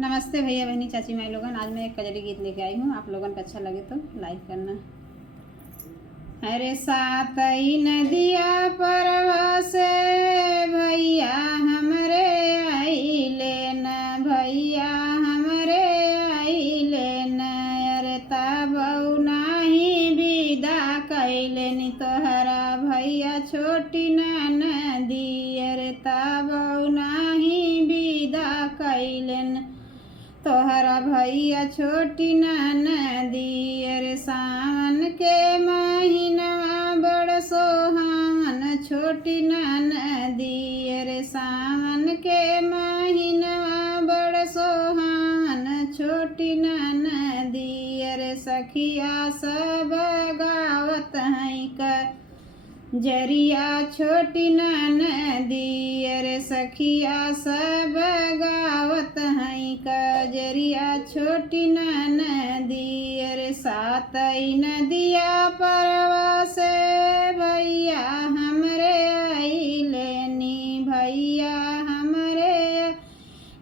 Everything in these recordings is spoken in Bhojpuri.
नमस्ते भैया बहनी चाची माई लोगन। आज मैं एक कजरी गीत लेके आई हूँ। आप लोगन को अच्छा लगे तो लाइक करना। अरे सातई नदिया परवा से भैया हमरे आइले न, भैया हमरे आइले न। अरे तबौ नाही विदा कैले नि तोहरा भैया छोटी नदी। अरे तबौ नाही विदा कैले न तोहरा भैया छोटी नदी। अरे सावन के महीनवा बड़ सोहावन छोटी नदी। अरे सावन के महीनवा बड़ सोहावन छोटी नदी। अरे सखिया सब गावत हैं का जरिया छोटी नदी। अरे सखिया सब गावत हैं कजरिया छोटी नदी। अरे सातई नदिया परवा से भैया हमरे आइले नी, भैया हमरे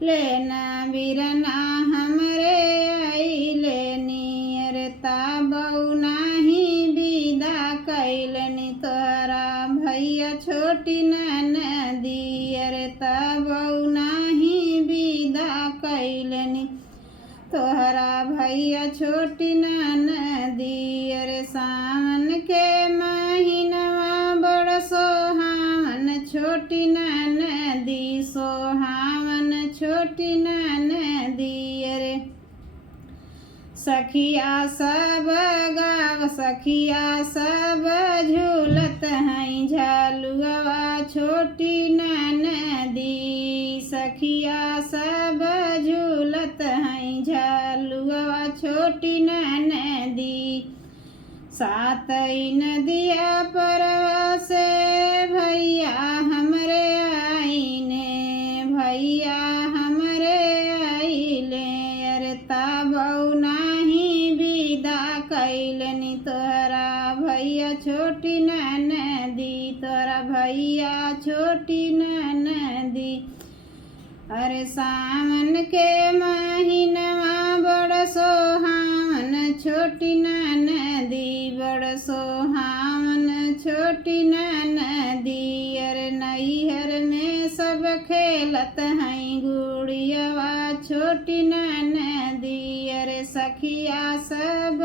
लेना बिरना हमरे आइले नी। अरे तबौ नाही विदा कैले नी तोहरा भैया छोटी नदी। अरे तबौ नाही विदा कैले नी तोहरा भैया छोटी नदी। अरे सावन के महीनवा बड़ सोहावन छोटी नदी, सोहावन छोटी नदी। अरे सखिया सब गाव सखिया सब झूलत हैं झलुआ छोटी नदी। सखिया सब झूलत हैं झलुआ छोटी नदी। सातई नदिया परवा से भैया हमरे आईने, भैया हमरे आइले। अरे तबौ नाही विदा कैले नी तोहरा भैया छोटी नदी, तोहरा भैया छोटी नदी। अरे सावन के महीनवा बड़ सोहावन छोटी नदी, बड़ सोहावन छोटी नदी। अरे नैहर में सब खेलत हैं गुड़ियावा छोटी नदी। अरे सखिया सब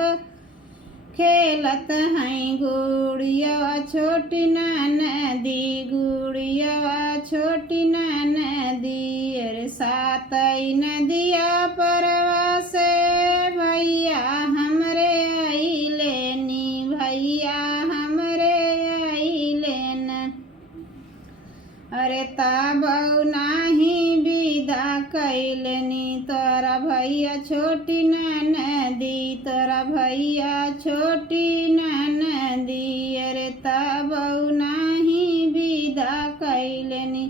खेलत हैं गुड़ियावा छोटी नदी, गुड़ियावा छोटी नदी। अरे सातई नदिया परवा से भैया हमरे आइले नी, भैया हमरे आइले न। अरे तबौ नाही विदा कैले नी तोरा भैया छोटी नदी, तोरा भैया छोटी नदी। अरे तबौ नाही विदा कैले नी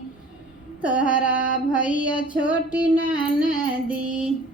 तोहरा भैया छोटी नदी।